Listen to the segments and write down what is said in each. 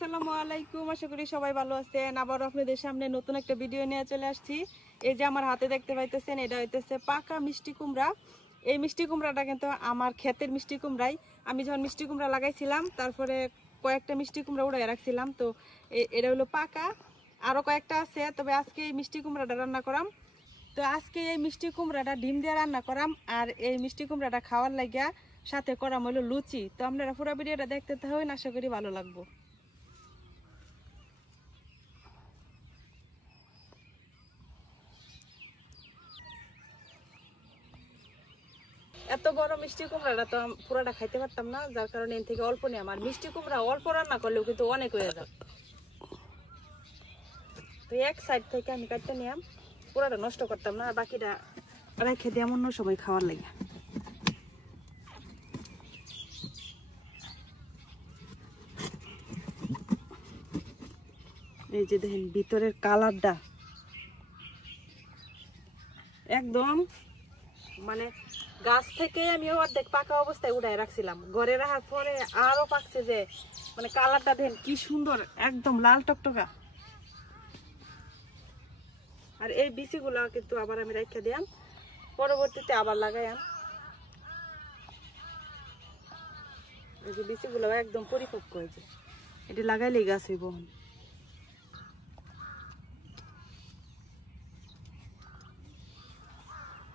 আসসালামু আলাইকুম, আশা করি সবাই ভালো আছেন। আবার আপনাদের সামনে নতুন একটা ভিডিও নিয়ে চলে আসছি। এই যে আমার হাতে দেখতে পাইতেছেন, এটা হইতেছে পাকা মিষ্টি কুমড়া। এই মিষ্টি কুমড়াটা কিন্তু আমার ক্ষেতের মিষ্টি কুমড়াই। আমি যখন মিষ্টি কুমড়া লাগাইছিলাম, তারপরে কয়েকটা মিষ্টি কুমড়া উড়াই রাখছিলাম, তো এটা হলো পাকা। আরো কয়েকটা আছে, তবে আজকে এই মিষ্টি কুমড়াটা রান্না করাম। তো আজকে এই মিষ্টি কুমড়াটা ডিম দিয়ে রান্না করাম, আর এই মিষ্টি কুমড়াটা খাওয়ার লাগিয়া সাথে করাম হলো লুচি। তো আপনারা পুরো ভিডিওটা দেখতে থাকুন, আশা করি ভালো লাগবে। এত বড় মিষ্টি কুমড়াটা তো পুরোটা খাইতে পারতাম না, যার কারণে এর থেকে অল্প নিয়ে আমার মিষ্টি কুমড়া অল্প রান্না করলেও কিন্তু অনেক হয়ে যায়। তো এক সাইড থেকে আমি কাটতে নিলাম, পুরোটা নষ্ট করতাম না, আর বাকিটা রেখে দিয়ে অন্য সময় খাওয়ার লাগে। এই যে দেখেন ভিতরের কালারটা একদম, মানে গাছ থেকে আমি অর্ধেক পাকা অবস্থায় উঠায় রাখছিলাম, ঘরে রাখার পরে আরো পাকছে, যে মানে কালারটা দেখেন কি সুন্দর, একদম লাল টকটকা। আর এই বিচিগুলা কিন্তু আবার আমি রেখে দিলাম, পরবর্তীতে আবার লাগাইলাম। এই যে বিচিগুলো একদম পরিপক্ক হয়েছে, এটি লাগাইলেই গাছ হইব।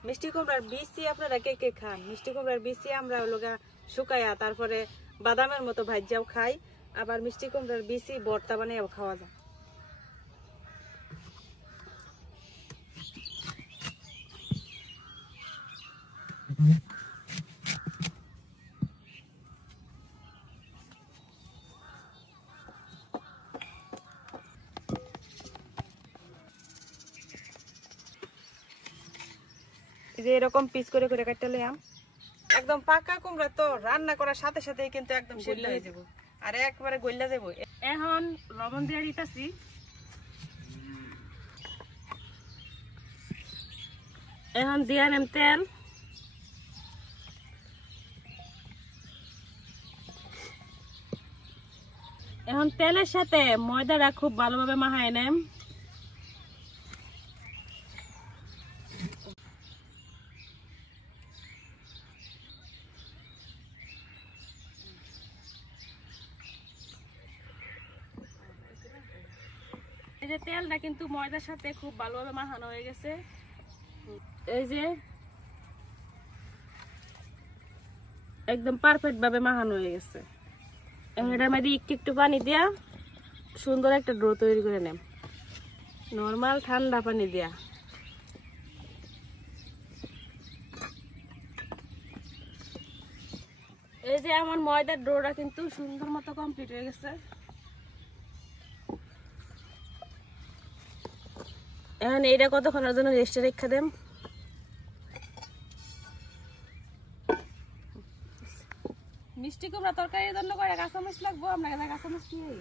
মিষ্টি কুমড়ার বিচি আপনারা কে কে খান? মিষ্টি কুমড়ার বিচি আমরা লগা শুকাইয়া তারপরে বাদামের মতো ভাজ্যাও খাই, আবার মিষ্টি কুমড়ার বিচি ভর্তা বানিয়েও খাওয়া যায়। যে এরকম পিস করে করে কাটতে লইয়াম। একদম পাকা কুমড়া তো রান্না করার সাথে সাথে কিন্তু একদম সিদ্ধ হয়ে যাব, আর একবারে গইলা যাব। এখন লবণ দিয়ে দিতেছি, এখন দিয়ে নেম তেল, এখন তেলের সাথে ময়দাটা খুব ভালোভাবে মাখায় নেম। এই যে তেলটা কিন্তু ময়দার সাথে খুব ভালোভাবে মাখানো হয়ে গেছে। এই যে একদম পারফেক্ট ভাবে মাখানো হয়ে গেছে। এটার মধ্যে একটু একটু পানি দিয়া সুন্দর একটা ডো তৈরি করে নেম, নর্মাল ঠান্ডা পানি দিয়া। এই যে আমার ময়দার ডোটা কিন্তু সুন্দর মতো কমপ্লিট হয়ে গেছে। এখন এইটা কতক্ষণের জন্য রেস্টে রেখে দেম। মিষ্টি কুমড়া তরকারির জন্য করে কাঁচামরিচ লাগবো, আমরা কাঁচামরিচ নিয়ে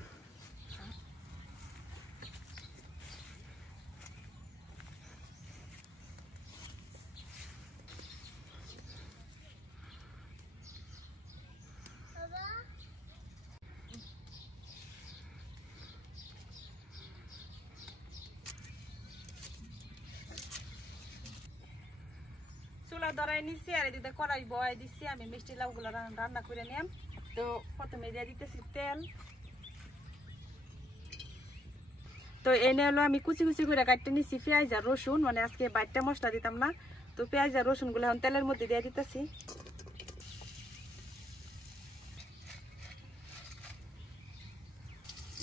চুলা ধরাই নিচ্ছি, আর এদিকে কড়াই বয়াই দিচ্ছি। আমি মিষ্টি লাউগুলো রান্না করে নিলাম। তো প্রথমে দিয়ে দিতেছি তেল। তো এনে হলো আমি কুচি কুচি করে কাটতে নিচ্ছি পেঁয়াজ আর রসুন, মানে আজকে বাইটটা মশলা দিতাম না। তো পেঁয়াজ আর রসুন গুলো এখন তেলের মধ্যে দিয়ে দিতেছি।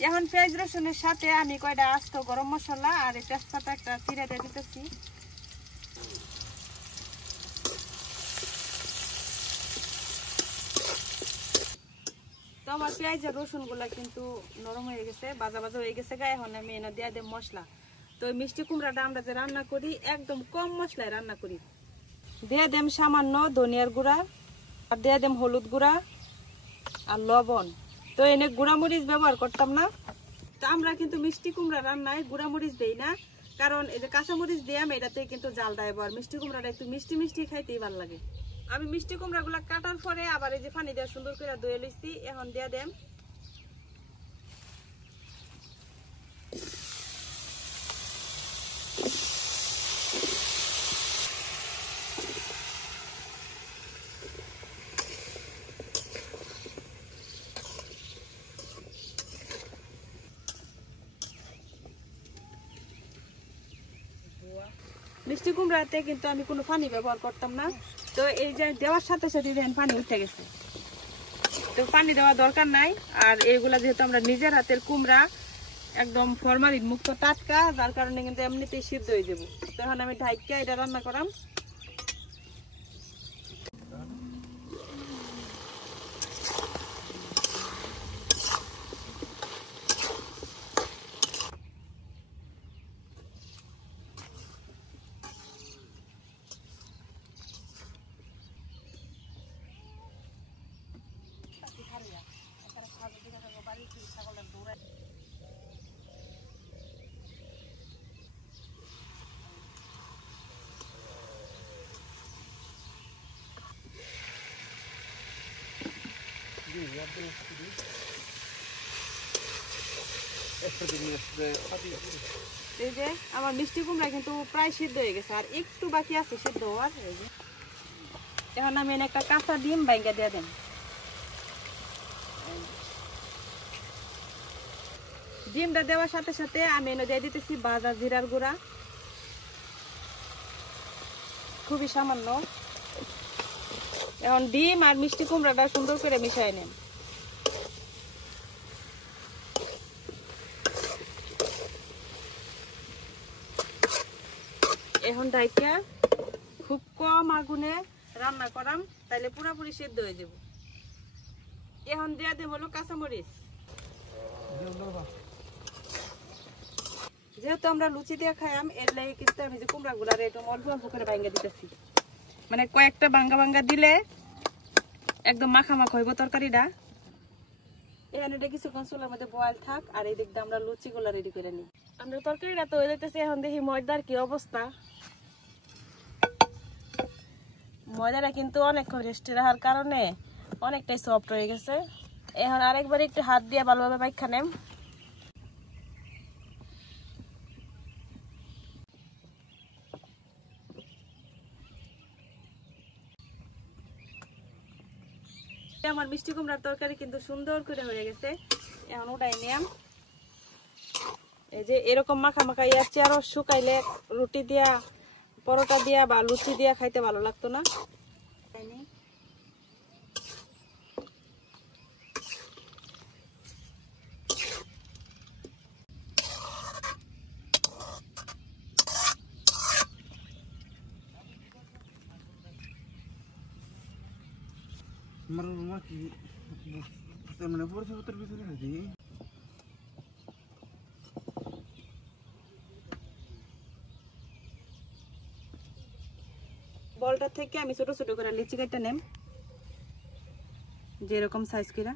এখন পেঁয়াজ রসুনের সাথে আমি কয়টা আস্ত গরম মশলা আর তেজপাতা একটা চিড়ে দিয়ে দিতেছি। তো আমার পেঁয়াজ আর রসুন গুলা কিন্তু নরম হয়ে গেছে, ভাজা ভাজা হয়ে গেছে গায়ে। এখন আমি এনে দিয়ে দেব মশলা। তো মিষ্টি কুমড়াটা আমরা যে রান্না করি একদম কম মশলায় রান্না করি। দিয়ে দেম সামান্য ধনিয়ার গুঁড়া, আর দিয়ে দেম হলুদ গুঁড়া আর লবণ। তো এনে গুঁড়ামরিচ ব্যবহার করতাম না। তো আমরা কিন্তু মিষ্টি কুমড়া রান্নায় গুঁড়ামরিচ দেই না, কারণ এই যে কাঁচামরিচ দিয়াম এটাতে কিন্তু জাল দেয়। আর মিষ্টি কুমড়াটা একটু মিষ্টি মিষ্টি খাইতেই ভালো লাগে। আমি মিষ্টি কুমড়া গুলা কাটার পরে আবার এই যে পানি দিয়ে সুন্দর করে ধুয়ে লইছি। এখন দিয়ে দেম মিষ্টি কুমড়াতে কিন্তু আমি কোনো পানি ব্যবহার করতাম না, তো এই যে দেওয়ার সাথে সাথে দেখেন পানি উঠে গেছে, তো পানি দেওয়া দরকার নাই। আর এইগুলা যেহেতু আমরা নিজের হাতের কুমড়া, একদম ফরমালিন মুক্ত টাটকা, যার কারণে কিন্তু এমনিতেই সিদ্ধ হয়ে যাবো। তখন আমি ঢাইকা এটা রান্না করাম। এই যে আমার মিষ্টি কুমড়া কিন্তু প্রায় সিদ্ধ হয়ে গেছে, আর একটু বাকি আছে সিদ্ধ হওয়ার। এখন আমি একটা কাঁচা ডিম ভাঙ্গা দিয়ে দেন। ডিমটা দেওয়ার সাথে সাথে আমি এনে দিয়ে দিতেছি ভাজা জিরার গুঁড়া, খুবই সামান্য। এখন ডিম আর মিষ্টি কুমড়াটা সুন্দর করে মিশাই নেন। এখন ঢাইকা খুব কম আগুনে রান্না করাম, তাইলে পুরোপুরি সিদ্ধ হয়ে যাব। এখন দিয়ে দেব হলো কাঁচামরিচ। যেহেতু আমরা লুচি দিয়ে খাইম, এর লাগে কিন্তু আমি যে কুমড়া গুলার একদম অল্প অল্প করে ভাঙ্গা দিতেছি, মানে কয়েকটা ভাঙ্গা ভাঙ্গা দিলে একদম মাখা মাখা হইব তরকারিটা। এখানে এটা কিছুক্ষণ চুলার মধ্যে বয়েল থাক, আর এই দিক দিয়ে আমরা লুচি গুলা রেডি করে নিই। আমরা তরকারিটা তো হয়ে যেতেছে। এখন দেখি ময়দার কি অবস্থা। ময়দাটা কিন্তু অনেকক্ষণ রেস্টে রাখার কারণে অনেকটাই সফট হয়ে গেছে। এখন আরেকবার একটু হাত দিয়ে ভালোভাবে মাইখা নেম। আমার মিষ্টি কুমড়ার তরকারি কিন্তু সুন্দর করে হয়ে গেছে। এখন ওটাই নিলাম। এই যে এরকম মাখা মাখা ইয়াচ্ছে, আরো শুকাইলে রুটি দিয়া, পরোটা দিয়া বা লুচি দিয়া খাইতে ভালো লাগতো না। বলটা থেকে আমি ছোট ছোট করে লিচি কেটে নেম, যেরকম সাইজ করে।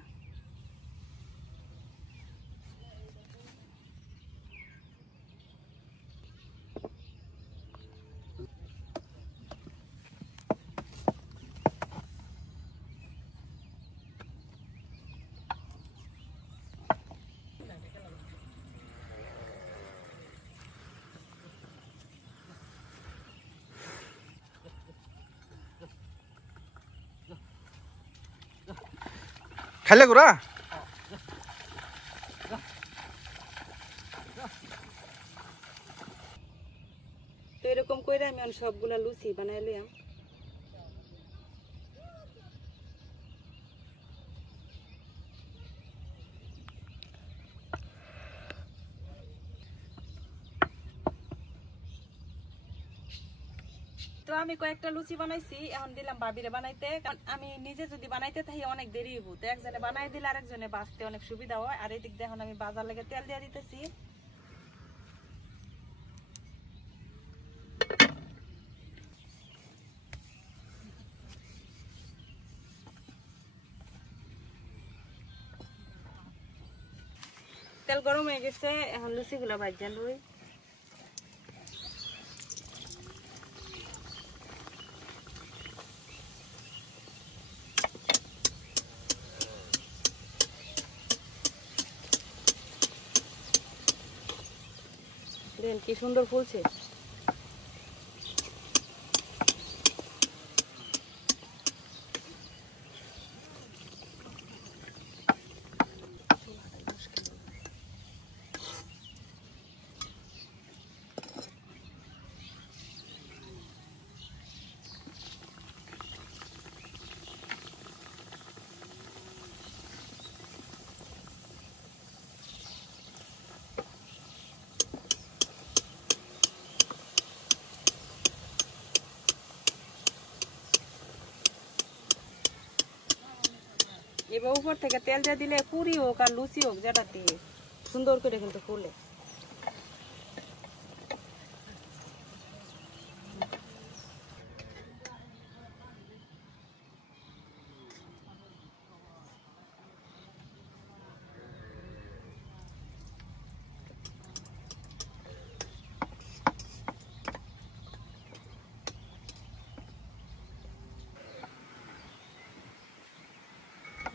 খাইলে গুড়া তো এরকম করে আমি সবগুলা লুচি বানাই লিয়াম। তো আমি কয়েকটা লুচি বানাইছি, এখন দিলাম ভাবিরে বানাইতে। কারণ আমি নিজে যদি বানাইতে থাকি অনেক দেরি হইব, তো একজনে বানাই দিলে আরেকজনে বাঁচতে অনেক সুবিধা হয়। আর এই দিক দিয়ে এখন আমি বাজার লেগে তেল দিয়ে দিতেছি। তেল গরম হয়ে গেছে, এখন লুচি গুলা ভাজা লই। দেন কি সুন্দর ফুলছে। এবার উপর থেকে তেল দিয়ে দিলে পুরি হোক আর লুচি হোক যেটা দিয়ে সুন্দর করে কিন্তু ফুলে।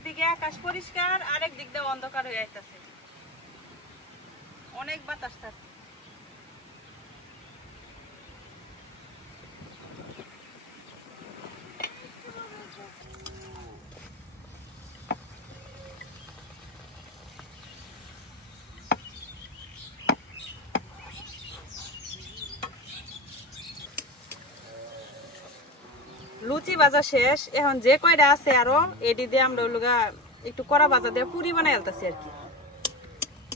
দিকে আকাশ পরিষ্কার, আরেক দিক দিয়ে অন্ধকার হয়ে যাইতেছে, অনেক বাতাস থাকছে। লুচি ভাজা শেষ, এখন যে কয়টা আছে আরো এটি দিয়ে আমরা একটু কড়া ভাজা দিয়ে পুরি বানাই আলতাছি আর কি।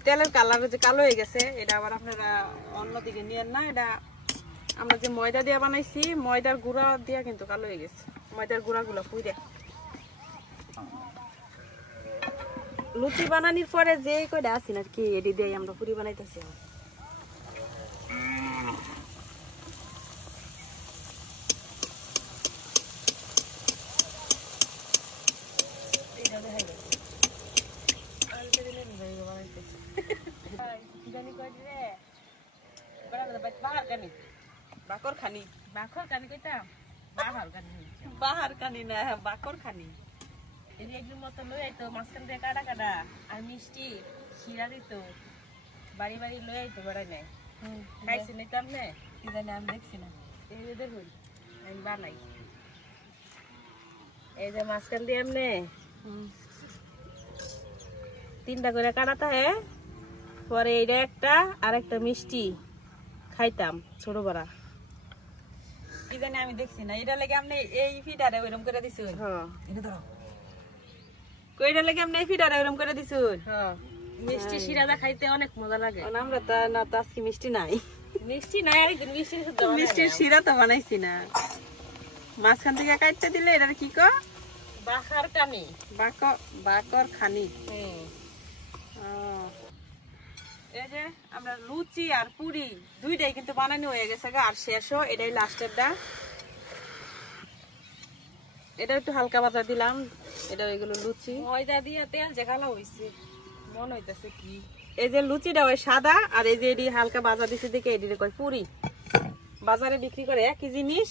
তেলের কালার যে কালো হয়ে গেছে, এটা আবার আপনারা অন্যদিকে নিয়েন না। এটা আমরা যে ময়দা দিয়ে বানাইছি, ময়দার গুঁড়া দিয়ে কিন্তু কালো হয়ে গেছে, ময়দার গুঁড়াগুলো পুইরা। লুচি বানানোর পরে যে কয়টা আছে আর কি এটি দিয়ে আমরা পুরি বানাইতেছি। বাকর খানি কইতা বাহার কানি না বাকর খানি। এগুলোর মতো লই আইতো মাঝখান দিয়ে কাটা কাটা আর মিষ্টি শিরা দিত, বাড়ি বাড়ি লই আইতো বেড়াই নাই। খাইছি নিতাম না, কি জানি আমি দেখছি না। এই যে দেখুন আমি বানাই, এই যে মাঝখান দিয়ে এমনি 3টা করে কাটা থাকে, পরে এইটা একটা আর একটা মিষ্টি খাইতাম ছোট বড়া। কি জানি আমি দেখছি না, এটা লেগে আপনি এই ফিডারে ওইরকম করে দিছুন। এটা ধরো কইটা লেগে আপনি এই ফিডারে ওইরকম করে দিছুন। মিষ্টি শিরাদা খাইতে অনেক মজা লাগে। আমরা তো না, তো আজকে মিষ্টি নাই, মিষ্টি নাই একদিন মিষ্টির শিরা তো বানাইছি না। মাঝখান থেকে কাটতে দিলে এটা কি কো বাখার কানি, বাকর খানি। এই যে আমরা লুচি আর পুরি দুইটাই কিন্তু বানানো হয়ে গেছে, আর শেষও এটাই লাস্টেরটা। এটা একটু হালকা ভাজা দিলাম, এটা এগুলো লুচি ময়দা দিয়ে তেল যে কালো হইছে মন হইতাছে কি। এই যে লুচিটা ওই সাদা, আর এই যে এটি হালকা ভাজা দিছে দেখে এটি কয় পুরি। বাজারে বিক্রি করে একই জিনিস,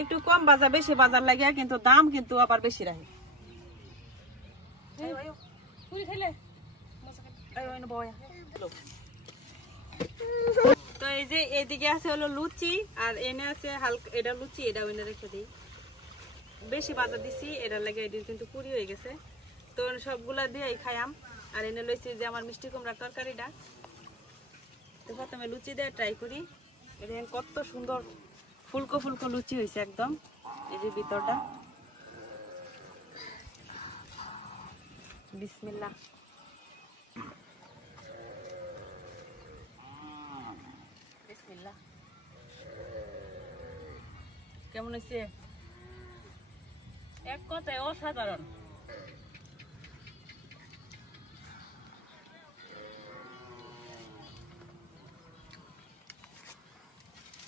একটু কম বাজার বেশি বাজার লাগে, কিন্তু দাম কিন্তু আবার বেশি রাখে। পুরি খেলে তো এই যে এদিকে আছে হলো লুচি, আর এনে আছে হালকা, এটা লুচি এটা ওইনে রেখে দিই, বেশি বাজার দিছি এটার লাগে এটি কিন্তু পুরি হয়ে গেছে। তো সবগুলা দিয়ে খাইয়াম। আর এনে লইছি যে আমার মিষ্টি কুমড়ার তরকারিটা। তো প্রথমে লুচি দিয়ে ট্রাই করি। এটা কত সুন্দর ফুলকো ফুলকো লুচি হয়েছে একদম, এই যে ভিতরটা। বিসমিল্লাহ। বিসমিল্লাহ। কেমন হয়েছে? এক কথায় অসাধারণ।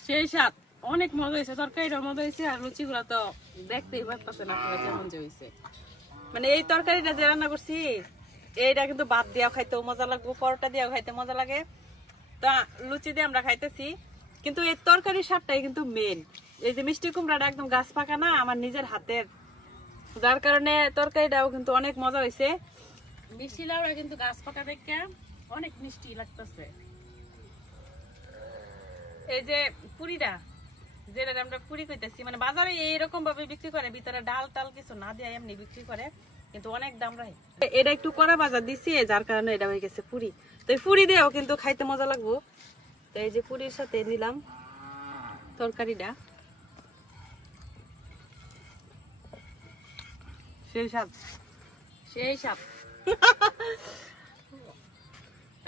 সেই স্বাদ, অনেক মজা হয়েছে, তরকারিটা মজা হয়েছে। আর লুচিগুলো তো দেখতেই পারতেছেন আপনারা কেমন যে হয়েছে। মানে এই তরকারিটা যে রান্না করছি এইটা কিন্তু ভাত দিয়েও খাইতেও মজা লাগবে, পরোটা দিয়েও খাইতে মজা লাগে। তা লুচি দিয়ে আমরা খাইতেছি, কিন্তু এই তরকারির স্বাদটাই কিন্তু মেন। এই যে মিষ্টি কুমড়াটা একদম গাছ পাকা না, আমার নিজের হাতের, যার কারণে তরকারিটাও কিন্তু অনেক মজা হয়েছে। মিষ্টি লাউড়া কিন্তু গাছ পাকা দেখে অনেক মিষ্টি লাগতেছে। এই যে পুরিটা, যেটা আমরা পুরি কইতেছি, মানে বাজারে এইরকম ভাবে বিক্রি করে, ভিতরে ডাল টাল কিছু না দিয়ে এমনি বিক্রি করে, কিন্তু অনেক দাম রাখে। এটা একটু কড়া বাজার দিছি, যার কারণে এটা হয়ে গেছে পুরি। তো এই পুরি দিয়েও কিন্তু খাইতে মজা লাগবো। তো এই যে পুরির সাথে নিলাম তরকারিটা, সেই স্বাদ, সেই স্বাদ।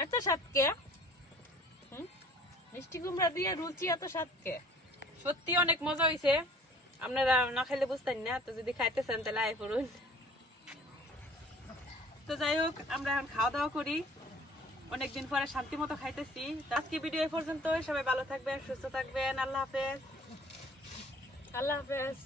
এত স্বাদ কে? মিষ্টি কুমড়া দিয়ে লুচি এত স্বাদ কে? সত্যি অনেক মজা হয়েছে। আপনারা না খাইলে বুঝতেন না, তো যদি খাইতে চান তাহলে আয় পড়ুন। তো যাই হোক, আমরা এখন খাওয়া দাওয়া করি, অনেকদিন পরে শান্তি মতো খাইতেছি। তো আজকে ভিডিও এই পর্যন্ত, সবাই ভালো থাকবেন, সুস্থ থাকবেন, আল্লাহ হাফেজ। আল্লাহ হাফেজ।